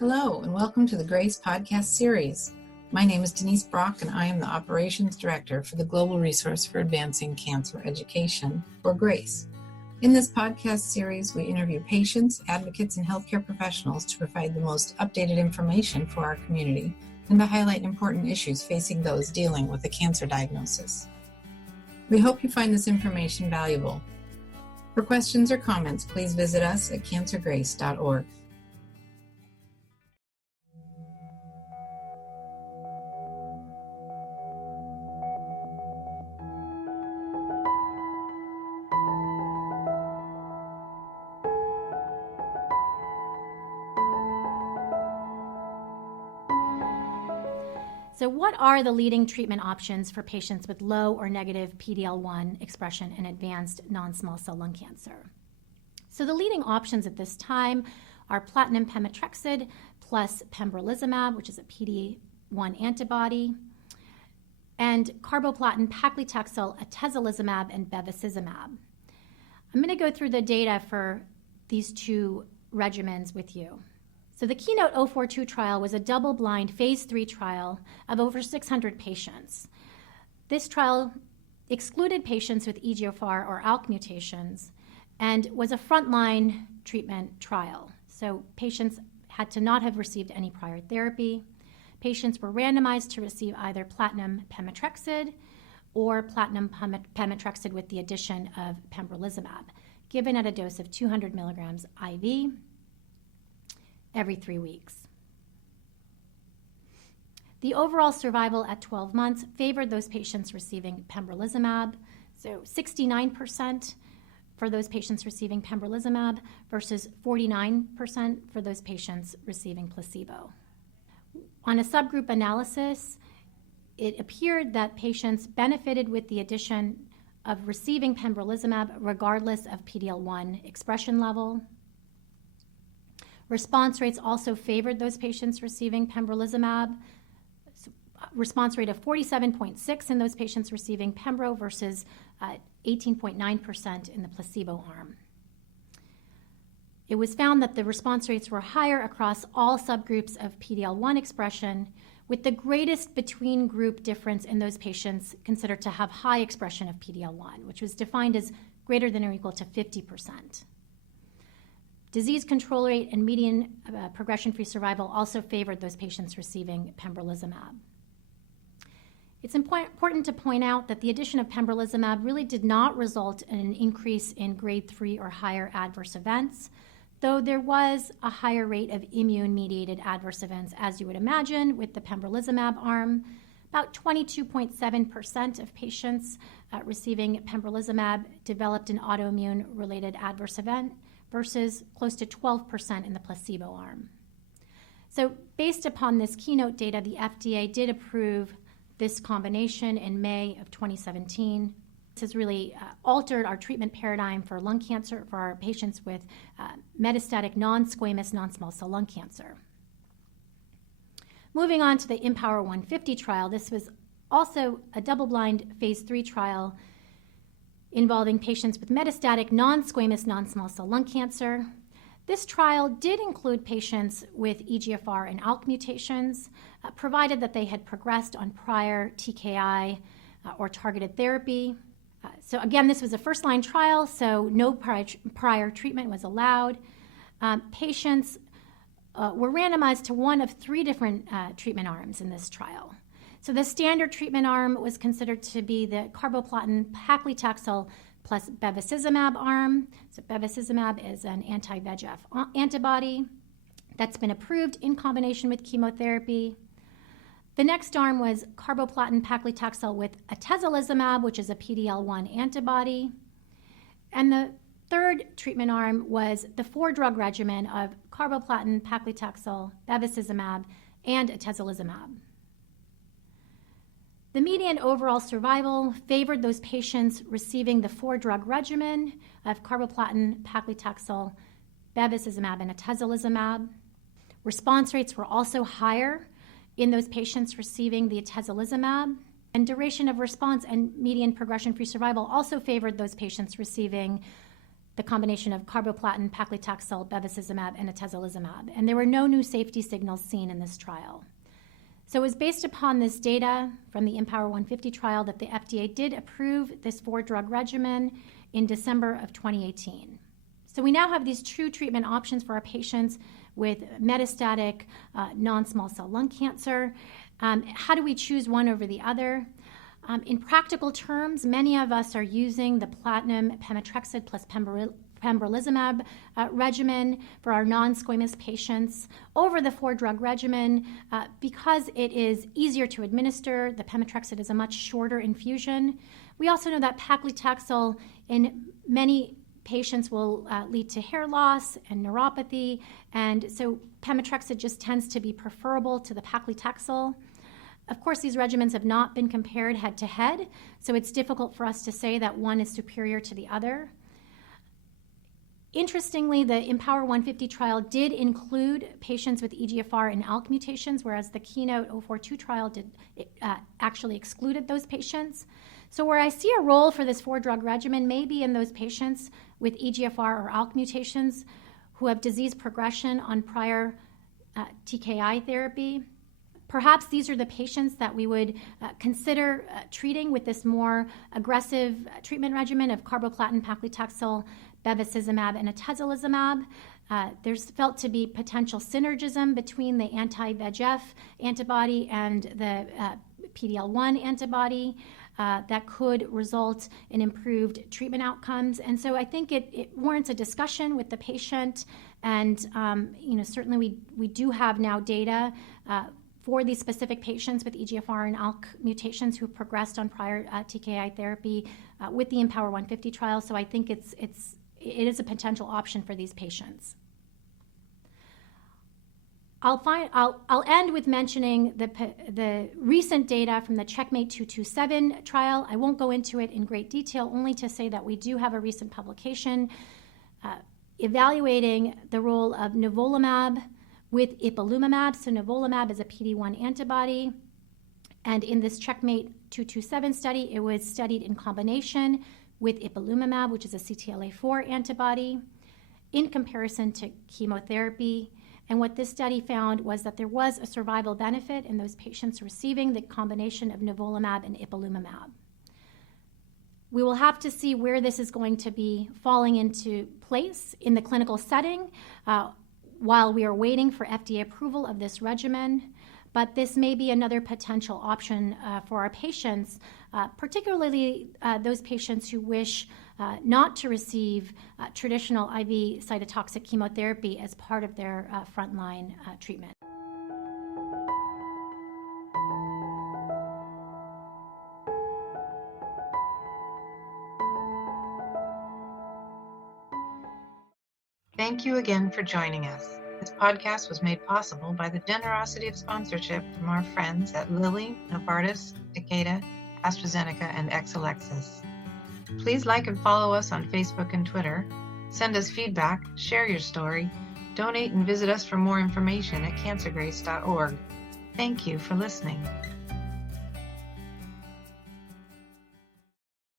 Hello, and welcome to the GRACE podcast series. My name is Denise Brock, and I am the Operations Director for the Global Resource for Advancing Cancer Education, or GRACE. In this podcast series, we interview patients, advocates, and healthcare professionals to provide the most updated information for our community and to highlight important issues facing those dealing with a cancer diagnosis. We hope you find this information valuable. For questions or comments, please visit us at cancergrace.org. So what are the leading treatment options for patients with low or negative PD-L1 expression in advanced non-small cell lung cancer? So the leading options at this time are platinum pemetrexed plus pembrolizumab, which is a PD-1 antibody, and carboplatin paclitaxel, atezolizumab, and bevacizumab. I'm going to go through the data for these two regimens with you. So the KEYNOTE-042 trial was a double-blind phase 3 trial of over 600 patients. This trial excluded patients with EGFR or ALK mutations and was a frontline treatment trial. So patients had to not have received any prior therapy. Patients were randomized to receive either platinum pemetrexed or platinum pemetrexed with the addition of pembrolizumab, given at a dose of 200 milligrams IV every 3 weeks. The overall survival at 12 months favored those patients receiving pembrolizumab, so 69% for those patients receiving pembrolizumab versus 49% for those patients receiving placebo. On a subgroup analysis, it appeared that patients benefited with the addition of receiving pembrolizumab regardless of PD-L1 expression level. Response rates also favored those patients receiving pembrolizumab. Response rate of 47.6% in those patients receiving pembro versus 18.9% in the placebo arm. It was found that the response rates were higher across all subgroups of PD-L1 expression, with the greatest between-group difference in those patients considered to have high expression of PD-L1, which was defined as greater than or equal to 50%. Disease control rate and median progression-free survival also favored those patients receiving pembrolizumab. It's important to point out that the addition of pembrolizumab really did not result in an increase in grade 3 or higher adverse events, though there was a higher rate of immune-mediated adverse events, as you would imagine, with the pembrolizumab arm. About 22.7% of patients receiving pembrolizumab developed an autoimmune-related adverse event, versus close to 12% in the placebo arm. So based upon this KEYNOTE data, the FDA did approve this combination in May of 2017. This has really altered our treatment paradigm for lung cancer for our patients with metastatic non-squamous non-small cell lung cancer. Moving on to the IMpower 150 trial, this was also a double-blind phase 3 trial involving patients with metastatic non-squamous non-small cell lung cancer. This trial did include patients with EGFR and ALK mutations, provided that they had progressed on prior TKI or targeted therapy. So again, this was a first-line trial, so no prior treatment was allowed. Patients were randomized to one of 3 different treatment arms in this trial. So the standard treatment arm was considered to be the carboplatin paclitaxel plus bevacizumab arm. So bevacizumab is an anti-VEGF antibody that's been approved in combination with chemotherapy. The next arm was carboplatin paclitaxel with atezolizumab, which is a PD-L1 antibody. And the third treatment arm was the 4-drug regimen of carboplatin paclitaxel, bevacizumab, and atezolizumab. The median overall survival favored those patients receiving the 4-drug regimen of carboplatin, paclitaxel, bevacizumab, and atezolizumab. Response rates were also higher in those patients receiving the atezolizumab, and duration of response and median progression-free survival also favored those patients receiving the combination of carboplatin, paclitaxel, bevacizumab, and atezolizumab. And there were no new safety signals seen in this trial. So it was based upon this data from the Empower 150 trial that the FDA did approve this 4-drug regimen in December of 2018. So we now have these true treatment options for our patients with metastatic non-small cell lung cancer. How do we choose one over the other? In practical terms, many of us are using the platinum pemetrexed plus pembrolizumab regimen for our non-squamous patients over the 4-drug regimen because it is easier to administer. The pemetrexed is a much shorter infusion. We also know that paclitaxel in many patients will lead to hair loss and neuropathy, and so pemetrexed just tends to be preferable to the paclitaxel. Of course, these regimens have not been compared head-to-head, so it's difficult for us to say that one is superior to the other. Interestingly, the Empower 150 trial did include patients with EGFR and ALK mutations, whereas the Keynote 042 trial actually excluded those patients. So where I see a role for this 4-drug regimen may be in those patients with EGFR or ALK mutations who have disease progression on prior TKI therapy. Perhaps these are the patients that we would consider treating with this more aggressive treatment regimen of carboplatin, paclitaxel, bevacizumab, and atezolizumab. There's felt to be potential synergism between the anti-VEGF antibody and the PD-L1 antibody that could result in improved treatment outcomes. And so I think it warrants a discussion with the patient. And certainly we do have now data for these specific patients with EGFR and ALK mutations who progressed on prior TKI therapy with the Empower 150 trial. So I think it is a potential option for these patients. I'll end with mentioning the recent data from the Checkmate 227 trial. I won't go into it in great detail, only to say that we do have a recent publication evaluating the role of nivolumab with ipilimumab. So nivolumab is a PD-1 antibody. And in this Checkmate 227 study, it was studied in combination with ipilimumab, which is a CTLA-4 antibody, in comparison to chemotherapy. And what this study found was that there was a survival benefit in those patients receiving the combination of nivolumab and ipilimumab. We will have to see where this is going to be falling into place in the clinical setting while we are waiting for FDA approval of this regimen. But this may be another potential option for our patients, particularly those patients who wish not to receive traditional IV cytotoxic chemotherapy as part of their frontline treatment. Thank you again for joining us. This podcast was made possible by the generosity of sponsorship from our friends at Lilly, Novartis, Takeda, AstraZeneca, and Exelixis. Please like and follow us on Facebook and Twitter. Send us feedback, share your story, donate and visit us for more information at cancergrace.org. Thank you for listening.